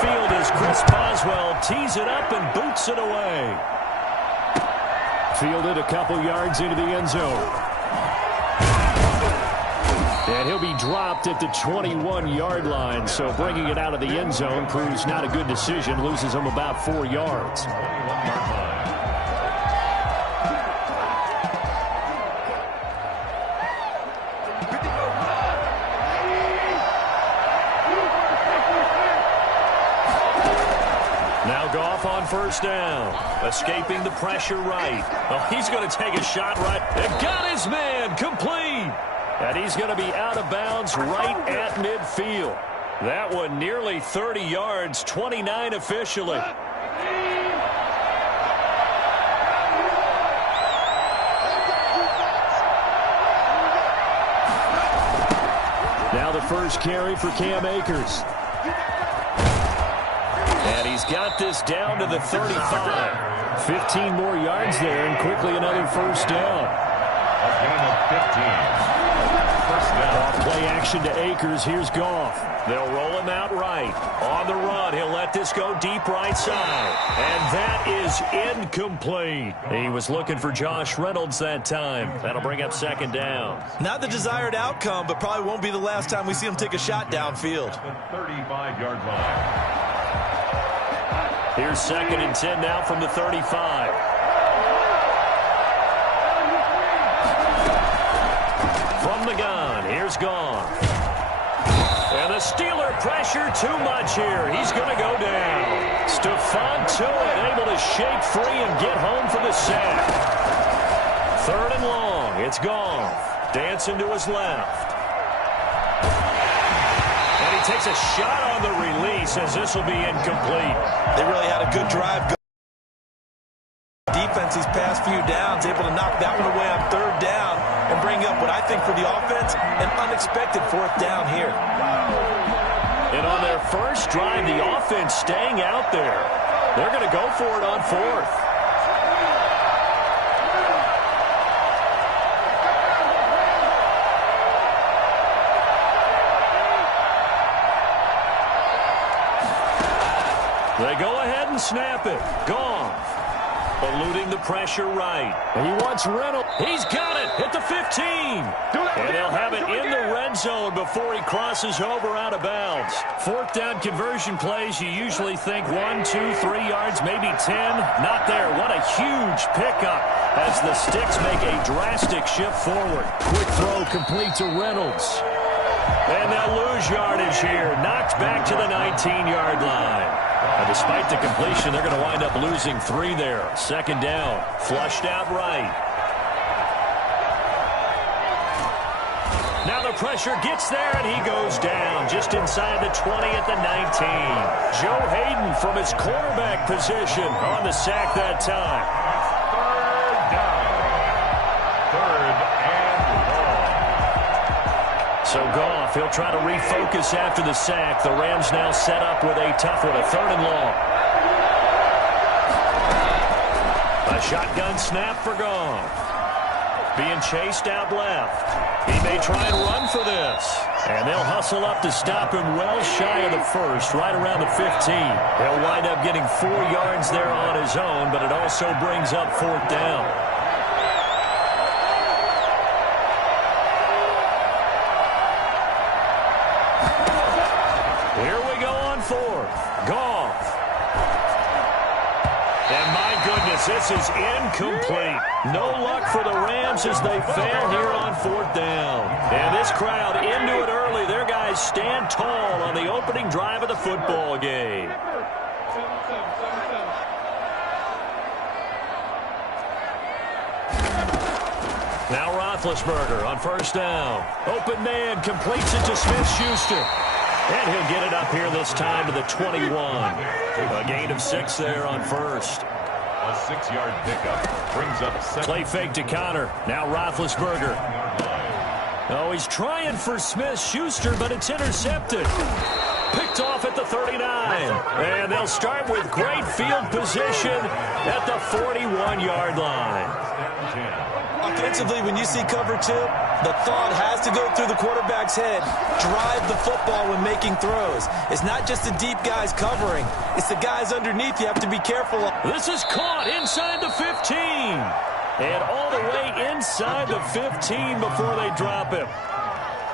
field as Chris Boswell tees it up and boots it away. Fielded a couple yards into the end zone. And he'll be dropped at the 21-yard line, so bringing it out of the end zone proves not a good decision, loses him about 4 yards. Now Goff on first down, escaping the pressure right. Oh, he's going to take a shot right. And got his man complete. And he's going to be out of bounds right at midfield. That one nearly 30 yards, 29 officially. Now the first carry for Cam Akers. And he's got this down to the 35. 15 more yards there, and quickly another first down. A gain of 15. Off play action to Akers. Here's Goff. They'll roll him out right. On the run, he'll let this go deep right side. And that is incomplete. He was looking for Josh Reynolds that time. That'll bring up second down. Not the desired outcome, but probably won't be the last time we see him take a shot downfield. The 35-yard line. Here's 2nd and 10 now from the 35. From the gun, here's Goff. And the Steeler pressure too much here. He's going to go down. Stephon Tuitt able to shake free and get home for the sack. 3rd and long. It's Goff. Dancing to his left. And he takes a shot on the release as this will be incomplete. They really had a good drive. Defense these past few downs, able to knock that one away on 3rd down and bring up what I think for the offense, an unexpected 4th down here. And on their first drive, the offense staying out there. They're going to go for it on 4th. They go ahead and snap it. Goff. Eluding the pressure right. And he wants Reynolds. He's got it at the 15. And they'll have it in the red zone before he crosses over out of bounds. 4th down conversion plays, you usually think 1, 2, 3 yards, maybe 10. Not there. What a huge pickup as the Sticks make a drastic shift forward. Quick throw complete to Reynolds. And they'll lose yardage here. Knocked back to the 19-yard line. Despite the completion, they're going to wind up losing 3 there. 2nd down, flushed out right. Now the pressure gets there, and he goes down just inside the 20 at the 19. Joe Hayden from his quarterback position on the sack that time. 3rd down. 3rd and long. So Goff, he'll try to refocus after the sack. The Rams now set up with a tough one, a 3rd and long. A shotgun snap for Goff. Being chased out left. He may try and run for this. And they'll hustle up to stop him well shy of the 1st, right around the 15. He'll wind up getting 4 yards there on his own, but it also brings up 4th down. Here we go on 4th. Goff. And my goodness, this is incomplete. No luck for the Rams as they fail here on 4th down. And this crowd into it early. Their guys stand tall on the opening drive of the football game. Now Roethlisberger on first down. Open man completes it to Smith-Schuster. And he'll get it up here this time to the 21. A gain of 6 there on first. A 6-yard pickup brings up 7. Play fake to Connor. Now Roethlisberger. Oh, he's trying for Smith-Schuster, but it's intercepted. Picked off at the 39. And they'll start with great field position at the 41-yard line. Offensively, when you see cover 2, the thought has to go through the quarterback's head. Drive the football when making throws. It's not just the deep guys covering. It's the guys underneath you have to be careful of. This is caught inside the 15. And all the way inside the 15 before they drop him.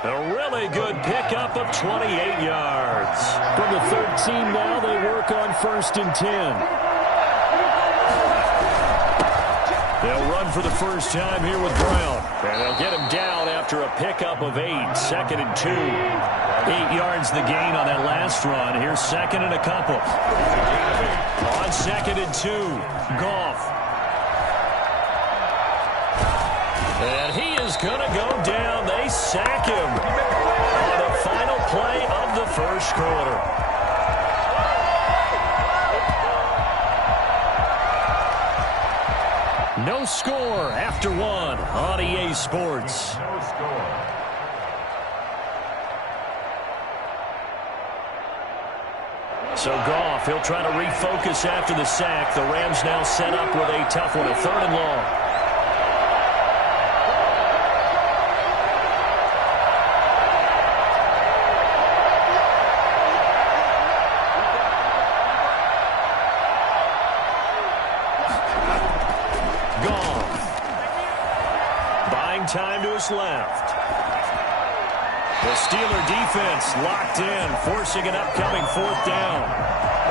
A really good pickup of 28 yards. From the 13 now, they work on 1st and 10. They'll run for the first time here with Brown. And they'll get him down after a pickup of 8. 2nd and 2. 8 yards the gain on that last run. Here's 2nd and a couple. On 2nd and 2, Goff. And he is going to go down. They sack him on the final play of the first quarter. No score after 1 on EA Sports. No score. So Goff, he'll try to refocus after the sack. The Rams now set up with a tough one, a 3rd and long. Time to his left. The Steeler defense locked in, forcing an upcoming 4th down.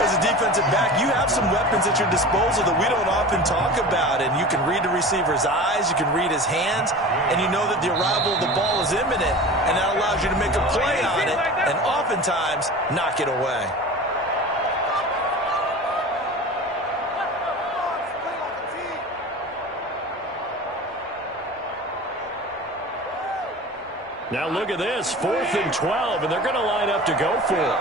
As a defensive back, you have some weapons at your disposal that we don't often talk about. And you can read the receiver's eyes, you can read his hands, and you know that the arrival of the ball is imminent. And that allows you to make a play on it and oftentimes knock it away. Now look at this, 4th and 12, and they're going to line up to go for it.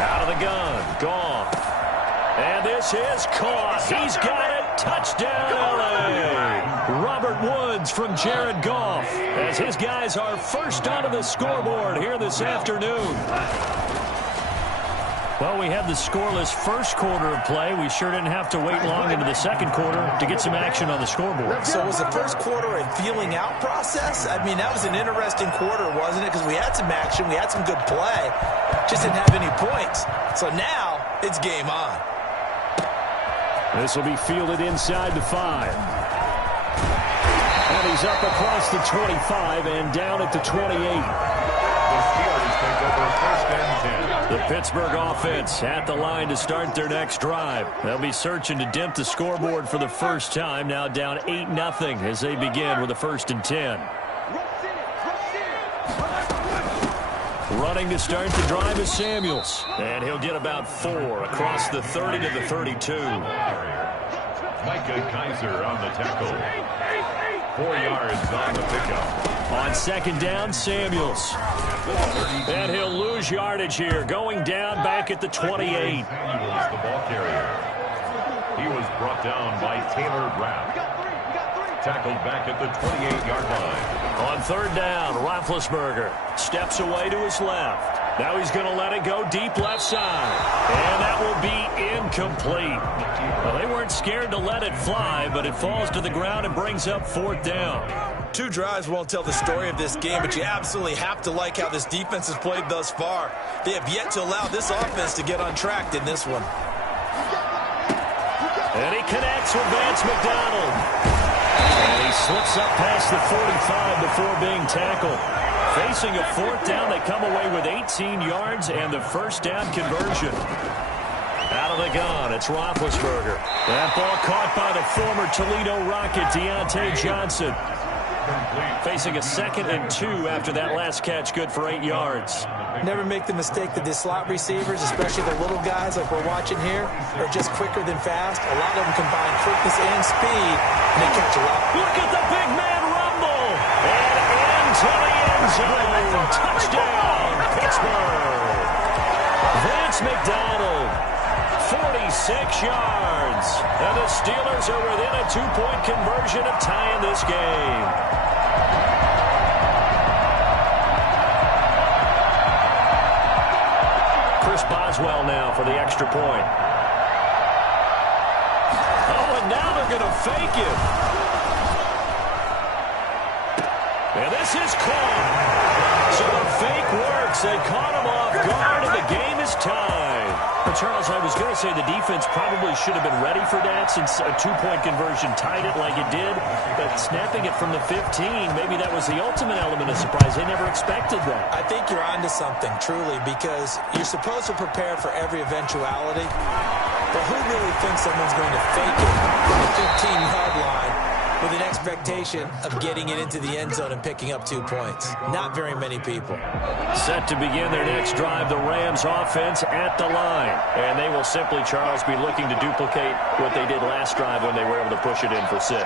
Out of the gun, Goff. And this is caught. He's got it. Touchdown, LA. Robert Woods from Jared Goff, as his guys are first onto the scoreboard here this afternoon. Well, we had the scoreless first quarter of play. We sure didn't have to wait long into the second quarter to get some action on the scoreboard. So was the first quarter a feeling out process? I mean, that was an interesting quarter, wasn't it? Because we had some action, we had some good play, just didn't have any points. So now it's game on. This will be fielded inside the 5. And he's up across the 25 and down at the 28. The Steelers take over 1st and 10. The Pittsburgh offense at the line to start their next drive. They'll be searching to dent the scoreboard for the first time, now down 8-0 as they begin with a 1st and 10. Running to start the drive is Samuels. And he'll get about 4 across the 30 to the 32. Micah Kaiser on the tackle. 4 yards on the pickup. On 2nd down, Samuels. And he'll lose yardage here, going down back at the 28. Samuels, the ball carrier. He was brought down by Taylor Rapp. Tackled back at the 28-yard line. On 3rd down, Roethlisberger steps away to his left. Now he's going to let it go deep left side. And that will be incomplete. Well, they weren't scared to let it fly, but it falls to the ground and brings up 4th down. 2 drives won't tell the story of this game, but you absolutely have to like how this defense has played thus far. They have yet to allow this offense to get untracked in this one. And he connects with Vance McDonald. And he slips up past the 45 before being tackled. Facing a 4th down, they come away with 18 yards and the 1st down conversion. Out of the gun, it's Roethlisberger. That ball caught by the former Toledo Rocket, Deontay Johnson. Facing a 2nd and 2 after that last catch, good for 8 yards. Never make the mistake that the slot receivers, especially the little guys like we're watching here, are just quicker than fast. A lot of them combine quickness and speed, and they catch a lot. Look at the big man rumble. And into the end zone. Touchdown, Pittsburgh. Vance McDonald, 46 yards. And the Steelers are within a 2-point conversion of tying this game. Here's Boswell now for the extra point. Oh, and now they're going to fake it. And this is caught. So the fake works. They caught him off guard, and the game is tied. But Charles, I was going to say the defense probably should have been ready for that since a two-point conversion tied it like it did. But snapping it from the 15, maybe that was the ultimate element of surprise. They never expected that. I think you're onto something, truly, because you're supposed to prepare for every eventuality. But who really thinks someone's going to fake it from the 15-yard line with an expectation of getting it into the end zone and picking up 2 points? Not very many people. Set to begin their next drive, the Rams offense at the line. And they will simply, Charles, be looking to duplicate what they did last drive when they were able to push it in for 6.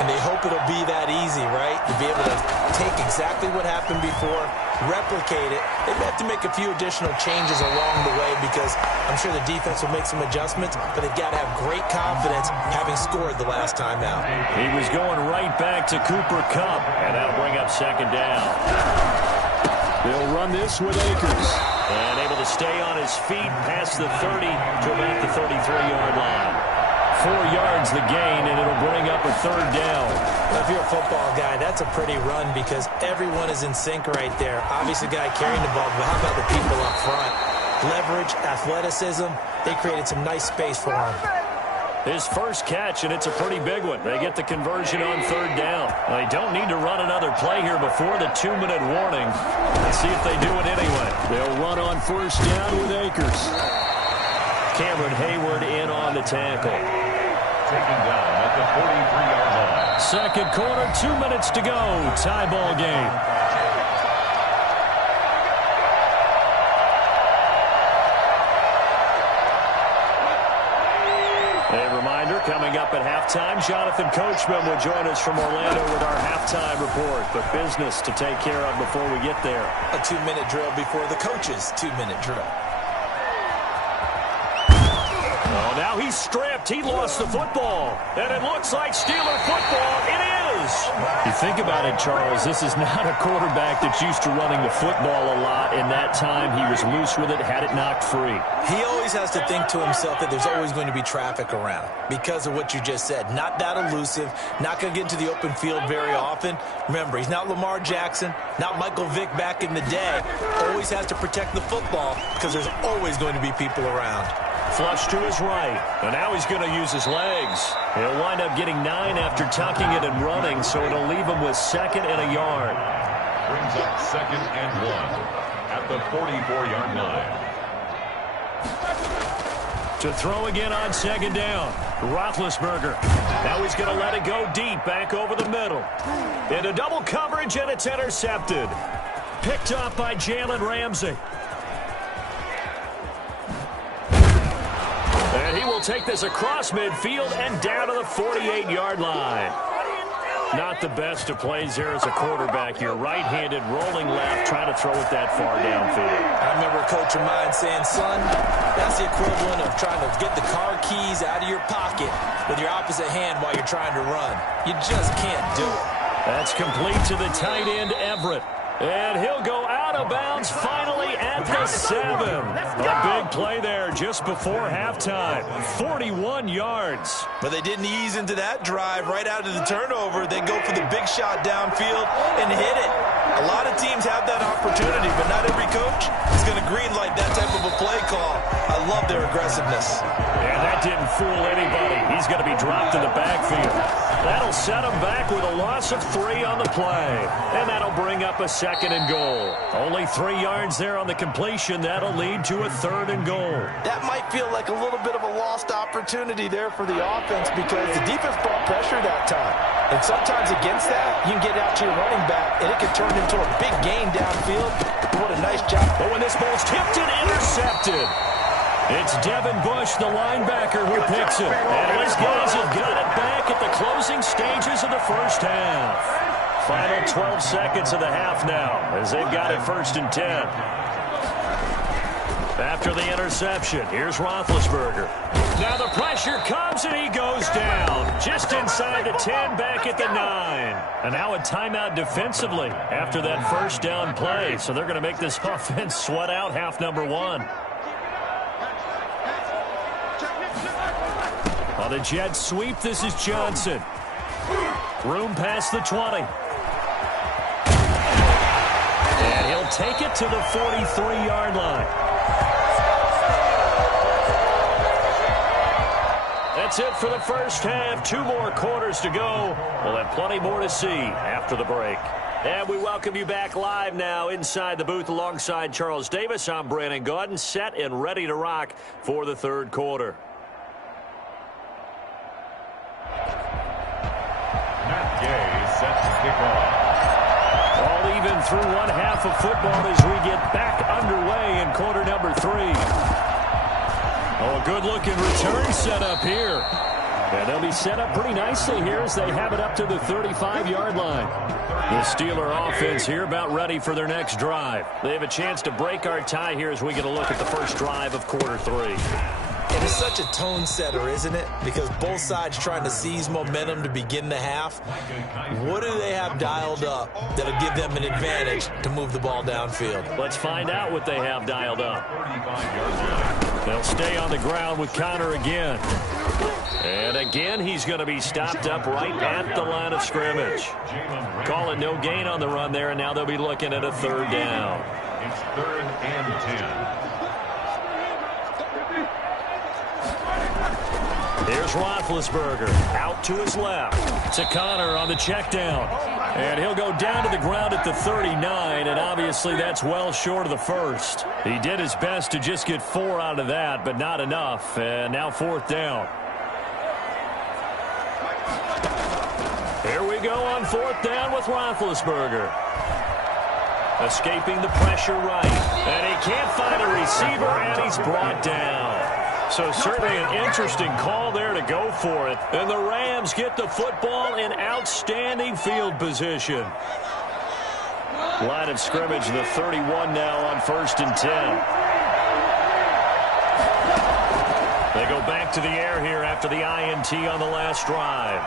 And they hope it'll be that easy, right? To be able to take exactly what happened before, replicate it. They have to make a few additional changes along the way because I'm sure the defense will make some adjustments, but they've got to have great confidence having scored the last time out. He was going right back to Cooper Kupp, and that'll bring up second down. They'll run this with Akers. And able to stay on his feet past the 30 to about the 33-yard line. 4 yards the gain, and it'll bring up a third down. Well, if you're a football guy, that's a pretty run because everyone is in sync right there. Obviously, the guy carrying the ball, but how about the people up front? Leverage, athleticism, they created some nice space for him. His first catch, and it's a pretty big one. They get the conversion on third down. They don't need to run another play here before the 2-minute warning. Let's see if they do it anyway. They'll run on first down with Akers. Cameron Hayward in on the tackle. Taken down at the 43-yard line. Second quarter, 2 minutes to go. Tie ball game. A reminder, coming up at halftime, Jonathan Coachman will join us from Orlando with our halftime report. But business to take care of before we get there. A 2-minute drill before the coach's 2-minute drill. Oh, now he's stripped. He lost the football. And it looks like Steeler football. It is. You think about it, Charles, this is not a quarterback that's used to running the football a lot. In that time, he was loose with it, had it knocked free. He always has to think to himself that there's always going to be traffic around because of what you just said. Not that elusive, not going to get into the open field very often. Remember, he's not Lamar Jackson, not Michael Vick back in the day. Always has to protect the football because there's always going to be people around. Flush to his right, and now he's going to use his legs. He'll wind up getting 9 after tucking it and running, so it'll leave him with 2nd and a yard. Brings up 2nd and 1 at the 44-yard line. To throw again on 2nd down, Roethlisberger. Now he's going to let it go deep, back over the middle. Into double coverage, and it's intercepted. Picked up by Jalen Ramsey. And he will take this across midfield and down to the 48-yard line. Not the best of plays there as a quarterback. You're right-handed, rolling left, trying to throw it that far downfield. I remember a coach of mine saying, son, that's the equivalent of trying to get the car keys out of your pocket with your opposite hand while you're trying to run. You just can't do it. That's complete to the tight end, Everett. And he'll go out of bounds finally at the 7. A big play there just before halftime. 41 yards. But they didn't ease into that drive right out of the turnover. They go for the big shot downfield and hit it. A lot of teams have that opportunity, but not every coach is going to greenlight that type of a play call. I love their aggressiveness. And that didn't fool anybody. He's going to be dropped in the backfield. That'll set him back with a loss of 3 on the play. And that'll bring up a 2nd and goal. Only 3 yards there on the completion. That'll lead to a 3rd and goal. That might feel like a little bit of a lost opportunity there for the offense because the defense brought pressure that time. And sometimes against that, you can get out to your running back, and it can turn into a big gain downfield. What a nice job. But when this ball's tipped and intercepted, it's Devin Bush, the linebacker, who picks it. And his guys have got it back at the closing stages of the first half. Final 12 seconds of the half now as they've got it 1st and 10. After the interception, here's Roethlisberger. Now the pressure comes and he goes down. Just inside the 10, back at the 9. And now a timeout defensively after that first down play. So they're going to make this offense sweat out half number 1. On a jet sweep, this is Johnson. Room past the 20. And he'll take it to the 43-yard line. That's it for the first half. 2 more quarters to go. We'll have plenty more to see after the break. And we welcome you back live now inside the booth alongside Charles Davis. I'm Brandon Gaudin, set and ready to rock for the third quarter. Matt Gay set to kick off. All even through one half of football as we get back underway in quarter number 3. Oh, a good-looking return set up here. And they'll be set up pretty nicely here as they have it up to the 35-yard line. The Steeler offense here about ready for their next drive. They have a chance to break our tie here as we get a look at the first drive of quarter 3. It is such a tone setter, isn't it? Because both sides trying to seize momentum to begin the half. What do they have dialed up that'll give them an advantage to move the ball downfield? Let's find out what they have dialed up. They'll stay on the ground with Connor again. And again, he's going to be stopped up right at the line of scrimmage. Calling no gain on the run there, and now they'll be looking at a third down. It's 3rd and 10. Here's Roethlisberger out to his left to Connor on the check down. And he'll go down to the ground at the 39, and obviously that's well short of the first. He did his best to just get 4 out of that, but not enough. And now 4th down. Here we go on 4th down with Roethlisberger. Escaping the pressure right. And he can't find a receiver, and he's brought down. So certainly an interesting call there to go for it. And the Rams get the football in outstanding field position. Line of scrimmage, the 31 now on 1st and 10. They go back to the air here after the INT on the last drive.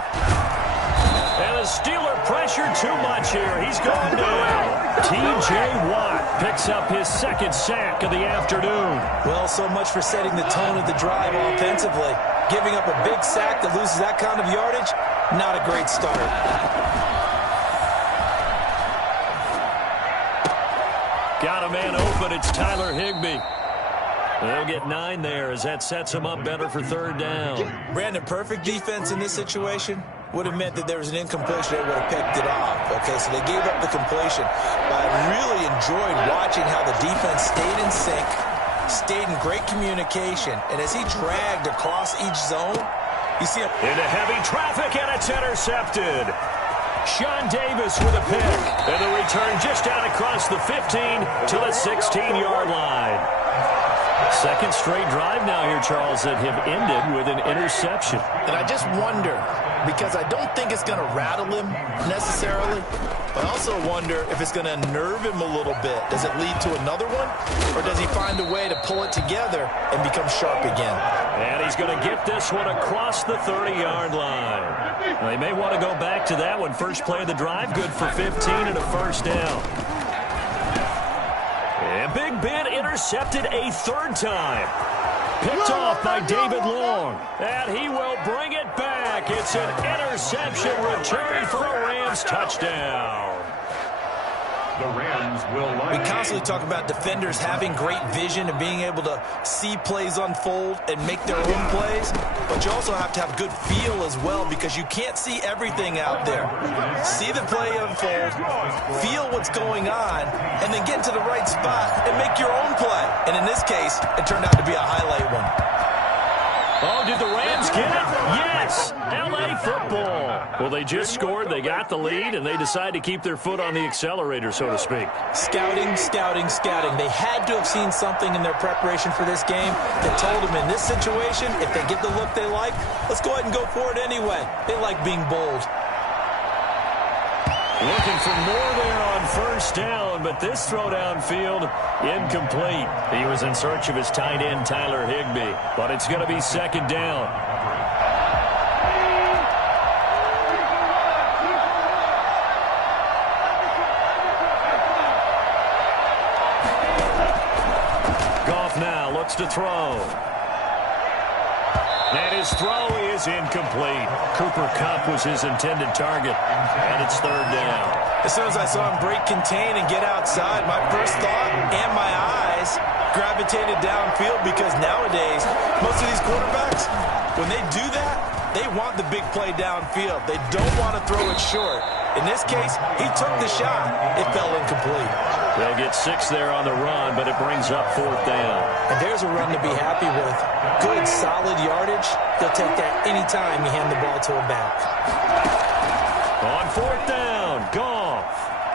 And the Steeler pressure too much here. He's going down. T.J. Watt picks up his 2nd sack of the afternoon. Well, so much for setting the tone of the drive offensively. Giving up a big sack that loses that kind of yardage, not a great start. Got a man open. It's Tyler Higbee. They'll get 9 there as that sets them up better for 3rd down. Brandon, perfect defense in this situation would have meant that there was an incompletion. They would have picked it off. Okay, so they gave up the completion. But I really enjoyed watching how the defense stayed in sync, stayed in great communication, and as he dragged across each zone, you see him into heavy traffic, and it's intercepted. Sean Davis with a pick, and the return just out across the 15 to the 16-yard line. 2nd straight drive now here, Charles, that have ended with an interception. And I just wonder, because I don't think it's going to rattle him necessarily, but I also wonder if it's going to nerve him a little bit. Does it lead to another one, or does he find a way to pull it together and become sharp again? And he's going to get this one across the 30-yard line. They may want to go back to that one. First play of the drive, good for 15 and a 1st down. And Big Ben intercepted a 3rd time. Picked off by David Long. And he will bring it back. It's an interception return for a Rams touchdown. The Rams will line. We constantly talk about defenders having great vision and being able to see plays unfold and make their own plays. But you also have to have good feel as well, because you can't see everything out there. See the play unfold, feel what's going on, and then get to the right spot and make your own play. And in this case, it turned out to be a highlight one. Oh, did the Rams get it? Yes! L.A. football. Well, they just scored, they got the lead, and they decide to keep their foot on the accelerator, so to speak. Scouting, scouting, scouting. They had to have seen something in their preparation for this game that told them in this situation, if they get the look they like, let's go ahead and go for it anyway. They like being bold. Looking for more there on 1st down, but this throw downfield, incomplete. He was in search of his tight end, Tyler Higbee, but it's going to be 2nd down. Goff now looks to throw. And his throw is incomplete. Cooper Kupp was his intended target, and it's third down. As soon as I saw him break contain and get outside, my first thought and my eyes gravitated downfield, because nowadays, most of these quarterbacks, when they do that, they want the big play downfield. They don't want to throw it short. In this case, he took the shot. It fell incomplete. They'll get 6 there on the run, but it brings up fourth down. And there's a run to be happy with. Good, solid yardage. They'll take that anytime you hand the ball to a back. On fourth down, Goff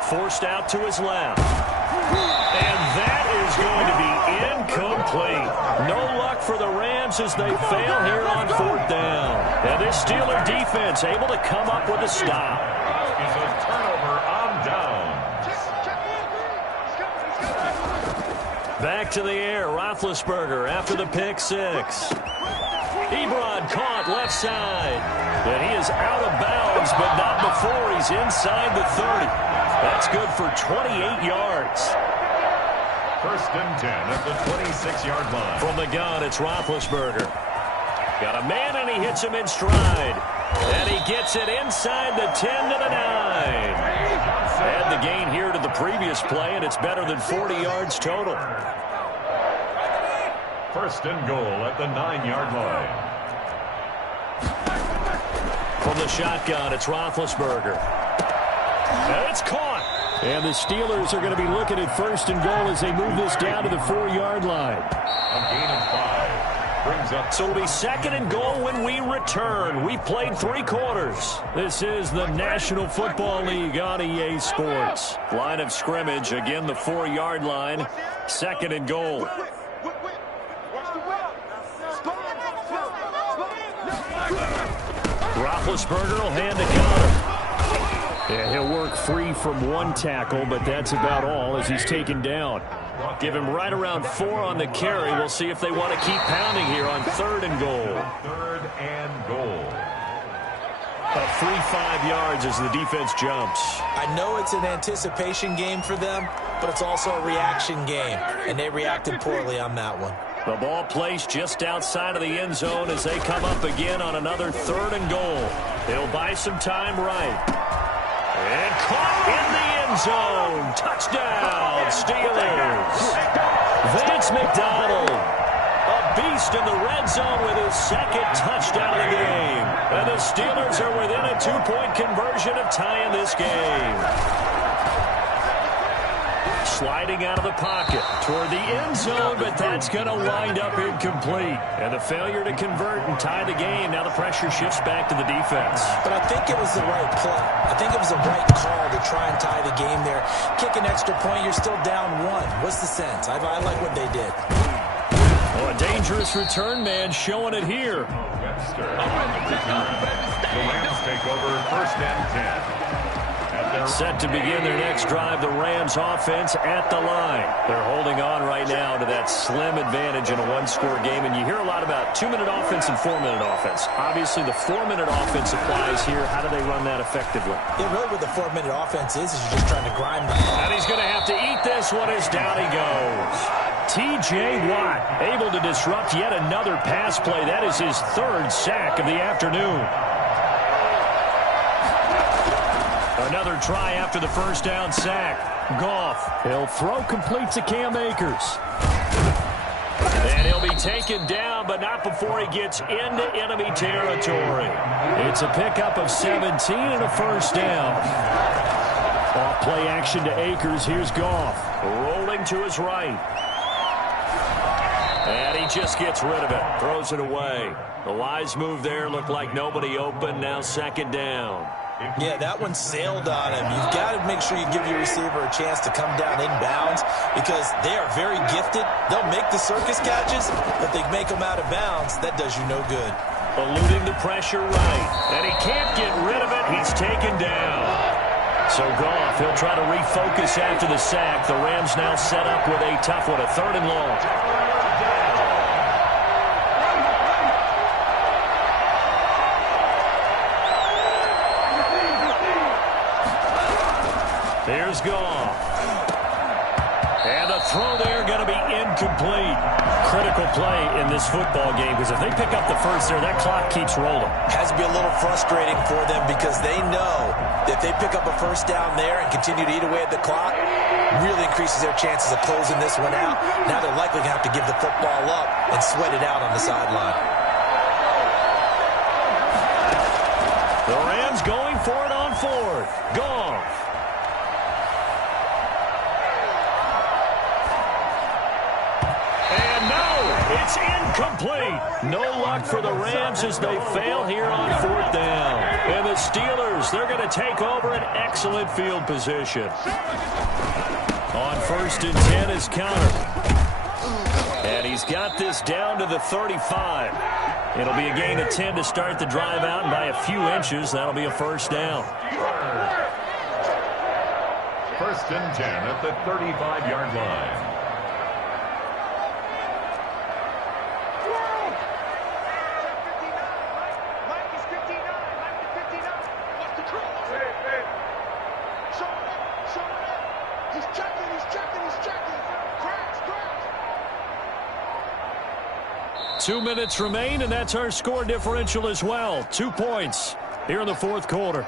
forced out to his left. And that is going to be incomplete. No luck for the Rams as they fail here on fourth down. And this Steeler defense able to come up with a stop. Is a turnover on down. Back to the air, Roethlisberger after the pick 6. Ebron caught left side. And he is out of bounds, but not before he's inside the 30. That's good for 28 yards. First and 10 at the 26-yard line. From the gun, it's Roethlisberger. Got a man, and he hits him in stride. And he gets it inside the 10 to the 9. Add the gain here to the previous play, and it's better than 40 yards total. First and goal at the 9-yard line. From the shotgun, it's Roethlisberger. And it's caught. And the Steelers are going to be looking at first and goal as they move this down to the 4-yard line. A gain of 5. Brings up. So it'll be second and goal when we return. We played 3 quarters. This is the National Football League on EA Sports. Line of scrimmage, again the 4-yard line. Second and goal. Roethlisberger will hand to Connor. Yeah, he'll work free from 1 tackle, but that's about all as he's taken down. Give him right around 4 on the carry. We'll see if they want to keep pounding here on third and goal. Third and goal. A free 5 yards as the defense jumps. I know it's an anticipation game for them, but it's also a reaction game, and they reacted poorly on that one. The ball placed just outside of the end zone as they come up again on another third and goal. They'll buy some time right. And caught in the end zone. Touchdown, Steelers. Vance McDonald, a beast in the red zone with his 2nd touchdown of the game. And the Steelers are within a 2-point conversion of tying this game. Sliding out of the pocket toward the end zone, but that's going to wind up incomplete. And the failure to convert and tie the game. Now the pressure shifts back to the defense. But I think it was the right play. I think it was the right call to try and tie the game there. Kick an extra point, you're still down 1. What's the sense? I like what they did. Oh, a dangerous return man showing it here. Webster on the return. The Rams take over first and 10. Set to begin their next drive, the Rams offense at the line. They're holding on right now to that slim advantage in a 1-score game, and you hear a lot about 2-minute offense and 4-minute offense. Obviously, the 4-minute offense applies here. How do they run that effectively? Yeah, really what the 4-minute offense is you're just trying to grind them. And he's going to have to eat this one as down he goes. T.J. Watt able to disrupt yet another pass play. That is his 3rd sack of the afternoon. Another try after the first down sack. Goff, he'll throw complete to Cam Akers. And he'll be taken down, but not before he gets into enemy territory. It's a pickup of 17 and a first down. Off play action to Akers. Here's Goff, rolling to his right. And he just gets rid of it, throws it away. The wise move there, looked like nobody open, now second down. Yeah, that one sailed on him. You've got to make sure you give your receiver a chance to come down inbounds because they are very gifted. They'll make the circus catches, but they make them out of bounds. That does you no good. Eluding the pressure right, and he can't get rid of it. He's taken down. So Goff, he'll try to refocus after the sack. The Rams now set up with a tough one, a third and long. Here's Goff. And the throw there going to be incomplete. Critical play in this football game because if they pick up the first there, that clock keeps rolling. Has to be a little frustrating for them because they know that if they pick up a first down there and continue to eat away at the clock, really increases their chances of closing this one out. Now they're likely going to have to give the football up and sweat it out on the sideline. The Rams going for it on fourth. Goff. And no, it's incomplete. No luck for the Rams as they fail here on fourth down. And the Steelers, they're going to take over an excellent field position. On 1st and 10 is counter. And he's got this down to the 35. It'll be a gain of 10 to start the drive out, and by a few inches, that'll be a first down. 1st and 10 at the 35-yard line. He's 2 minutes remain, and that's our score differential as well. 2 points here in the fourth quarter.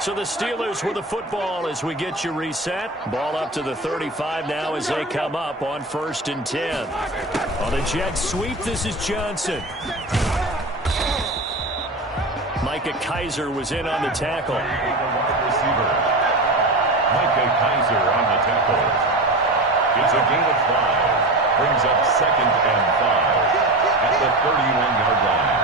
So the Steelers with the football as we get you reset. Ball up to the 35 now as they come up on 1st and 10. On the jet sweep, this is Johnson. Micah Kaiser was in on the tackle. Micah Kaiser on the tackle. It's a gain of 5. Brings up 2nd and 5 at the 31-yard line.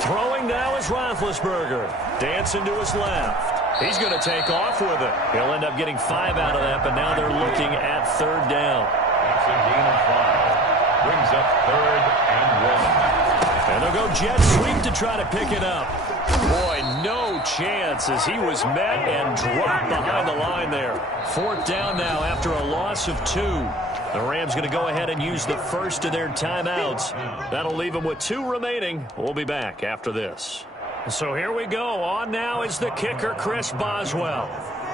Throwing now is Roethlisberger. Dancing to his left. He's going to take off with it. He'll end up getting 5 out of that, but now they're looking at 3rd down. It's a gain of 5. Brings up 3rd and 1. And they'll go jet sweep to try to pick it up. Boy, no chance as he was met and dropped behind the line there. 4th down now after a loss of 2. The Rams going to go ahead and use the first of their timeouts. That'll leave them with 2 remaining. We'll be back after this. So here we go. On now is the kicker, Chris Boswell.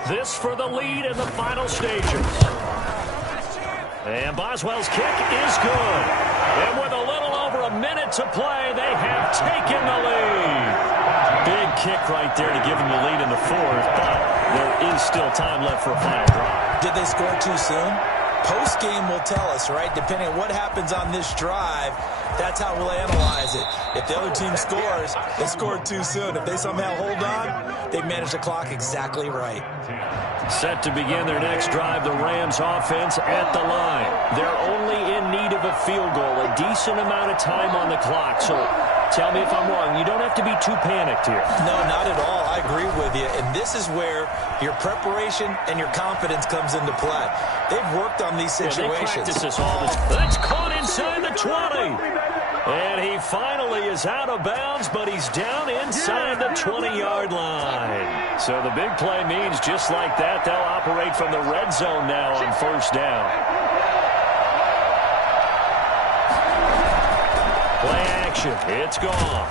This for the lead in the final stages. And Boswell's kick is good. And with a little over a minute to play, they have taken the lead. Big kick right there to give them the lead in the 4th, but there is still time left for a final drive. Did they score too soon? Post-game will tell us, right? Depending on what happens on this drive, that's how we'll analyze it. If the other team scores, they scored too soon. If they somehow hold on, they manage the clock exactly right. Set to begin their next drive, the Rams offense at the line. They're only in need of a field goal, a decent amount of time on the clock. So tell me if I'm wrong. You don't have to be too panicked here. No, not at all. I agree with you. And this is where your preparation and your confidence comes into play. They've worked on these situations. Yeah, they practice this all the time. That's caught inside the 20. And he finally is out of bounds, but he's down inside the 20-yard line. So the big play means just like that, they'll operate from the red zone now on 1st down. Play action. It's Goff.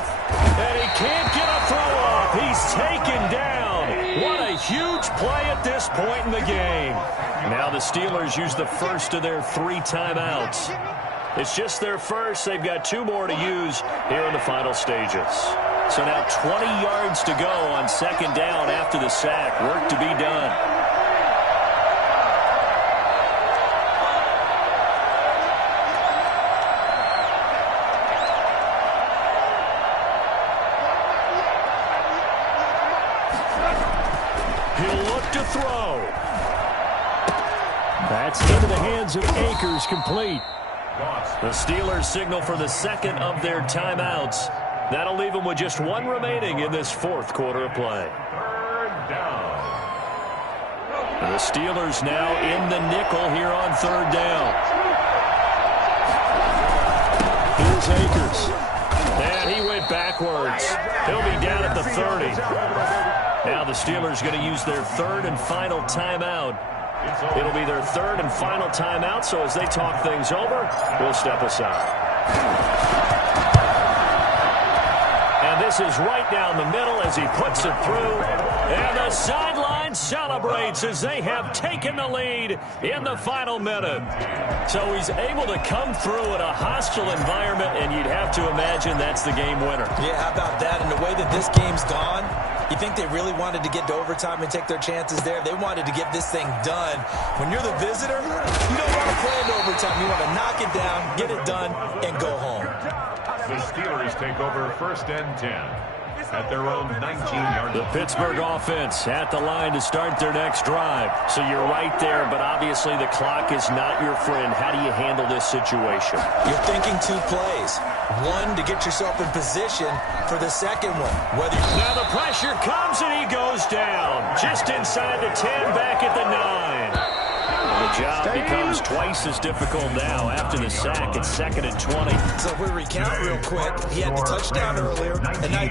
And he can't get a throw off. He's taken down. What a huge play at this point in the game. Now the Steelers use the first of their 3 timeouts. It's just their first. They've got 2 more to use here in the final stages. So now 20 yards to go on 2nd down after the sack. Work to be done. He'll look to throw. That's into the hands of Akers, complete. The Steelers signal for the 2nd of their timeouts. That'll leave them with just 1 remaining in this 4th quarter of play. 3rd down. The Steelers now in the nickel here on 3rd down. Here's Akers. And he went backwards. He'll be down at the 30. Now the Steelers going to use their 3rd and final timeout. It'll be their 3rd and final timeout, so as they talk things over, we'll step aside. And This is right down the middle as he puts it through. And the sideline celebrates as they have taken the lead in the final minute. So he's able to come through in a hostile environment, and you'd have to imagine that's the game winner. Yeah, how about that? And the way that this game's gone, you think they really wanted to get to overtime and take their chances there? They wanted to get this thing done. When you're the visitor, you don't want to play into overtime. You want to knock it down, get it done, and go home. The Steelers take over 1st and 10 at their own 19-yard line. The Pittsburgh offense at the line to start their next drive. So you're right there, but obviously the clock is not your friend. How do you handle this situation? You're thinking 2 plays. One, to get yourself in position for the second one. Now the pressure comes, and he goes down. Just inside the 10, back at the 9. The job becomes twice as difficult now after the sack. It's 2nd and 20. So if we recount real quick, he had the touchdown earlier, and now